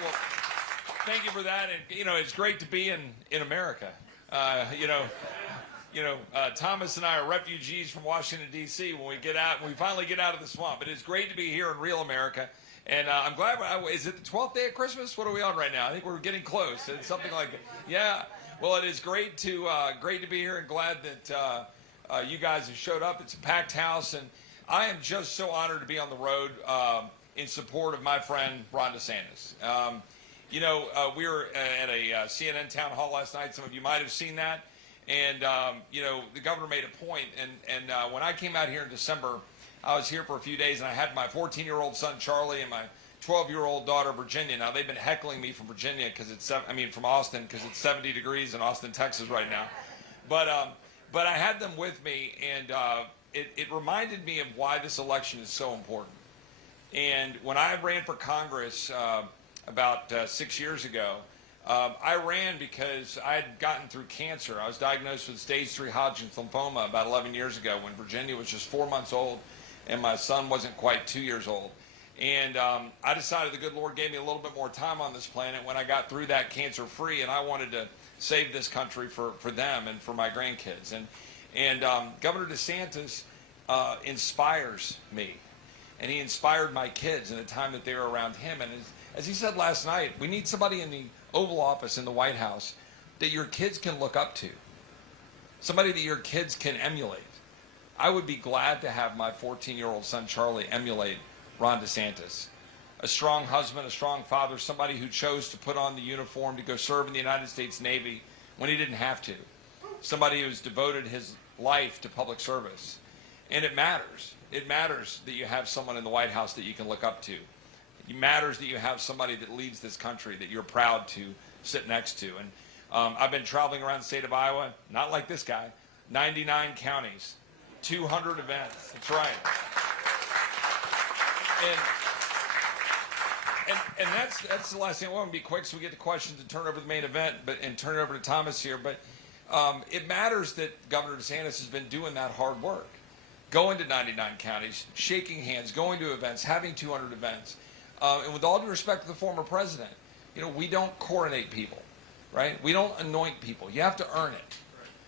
Well, thank you for that. And, you know, it's great to be in America. Thomas and I are refugees from Washington, D.C. when we finally get out of the swamp. It is great to be here in real America. And I'm glad, is it the 12th day of Christmas? What are we on right now? I think we're getting close. It's something like that. Yeah. Well, it is great to be here, and glad that you guys have showed up. It's a packed house, and I am just so honored to be on the road in support of my friend Ron DeSantis. We were at a CNN town hall last night. Some of you might have seen that. And, the governor made a point. And when I came out here in December, I was here for a few days, and I had my 14-year-old son, Charlie, and my 12-year-old daughter, Virginia. Now, they've been heckling me from Virginia from Austin, because it's 70 degrees in Austin, Texas right now. But I had them with me, and it reminded me of why this election is so important. And when I ran for Congress about 6 years ago, I ran because I had gotten through cancer. I was diagnosed with stage 3 Hodgkin's lymphoma about 11 years ago, when Virginia was just 4 months old and my son wasn't quite 2 years old. And I decided the good Lord gave me a little bit more time on this planet when I got through that cancer-free, and I wanted to save this country for them and for my grandkids. And Governor DeSantis inspires me, and he inspired my kids in the time that they were around him. And as he said last night, we need somebody in the Oval Office in the White House that your kids can look up to, somebody that your kids can emulate. I would be glad to have my 14-year-old son, Charlie, emulate Ron DeSantis. A strong husband, a strong father, somebody who chose to put on the uniform to go serve in the United States Navy when he didn't have to. Somebody who's devoted his life to public service. And it matters. It matters that you have someone in the White House that you can look up to. It matters that you have somebody that leads this country that you're proud to sit next to. And I've been traveling around the state of Iowa, not like this guy, 99 counties, 200 events. That's right. And that's the last thing. I want to be quick so we get to questions and turn over the main event, and turn it over to Thomas here. But it matters that Governor DeSantis has been doing that hard work, going to 99 counties, shaking hands, going to events, having 200 events. And with all due respect to the former president, we don't coronate people, right? We don't anoint people. You have to earn it,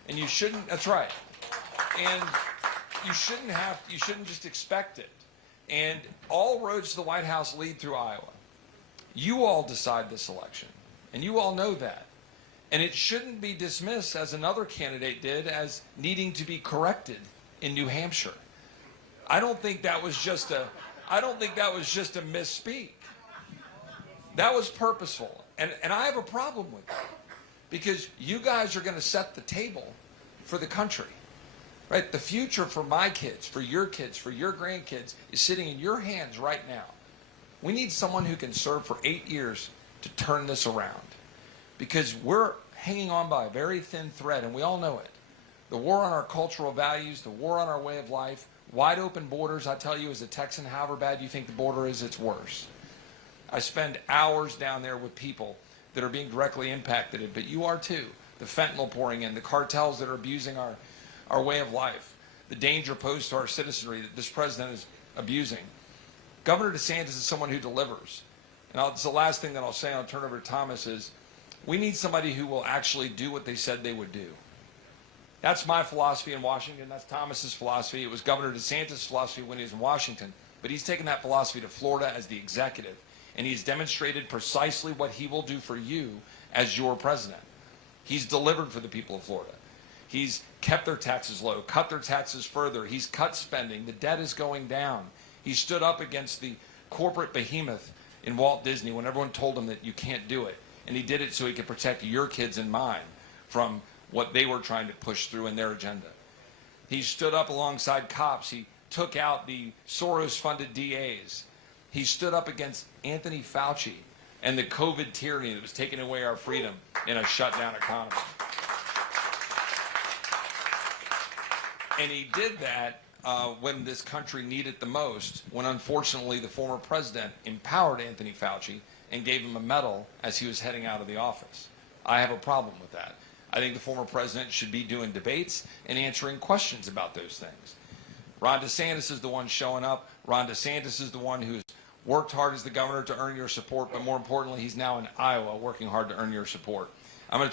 and you shouldn't. That's right. And you shouldn't just expect it. And all roads to the White House lead through Iowa. You all decide this election, and you all know that. And it shouldn't be dismissed, as another candidate did, as needing to be corrected in New Hampshire. I don't think that was just a misspeak. That was purposeful. And I have a problem with that, because you guys are going to set the table for the country. Right? The future for my kids, for your grandkids, is sitting in your hands right now. We need someone who can serve for 8 years to turn this around, because we're hanging on by a very thin thread, and we all know it. The war on our cultural values, the war on our way of life, wide open borders. I tell you, as a Texan, however bad you think the border is, it's worse. I spend hours down there with people that are being directly impacted, but you are too. The fentanyl pouring in, the cartels that are abusing our way of life, the danger posed to our citizenry that this president is abusing. Governor DeSantis is someone who delivers. And it's the last thing that I'll say, I'll turn over to Thomas, is we need somebody who will actually do what they said they would do. That's my philosophy in Washington. That's Thomas's philosophy. It was Governor DeSantis' philosophy when he was in Washington. But he's taken that philosophy to Florida as the executive. And he's demonstrated precisely what he will do for you as your president. He's delivered for the people of Florida. He's kept their taxes low, cut their taxes further. He's cut spending. The debt is going down. He stood up against the corporate behemoth in Walt Disney when everyone told him that you can't do it. And he did it so he could protect your kids and mine from what they were trying to push through in their agenda. He stood up alongside cops. He took out the Soros-funded DAs. He stood up against Anthony Fauci and the COVID tyranny that was taking away our freedom in a shutdown economy. And he did that when this country needed it the most, when unfortunately the former president empowered Anthony Fauci and gave him a medal as he was heading out of the office. I have a problem with that. I think the former president should be doing debates and answering questions about those things. Ron DeSantis is the one showing up. Ron DeSantis is the one who's worked hard as the governor to earn your support, but more importantly, he's now in Iowa working hard to earn your support.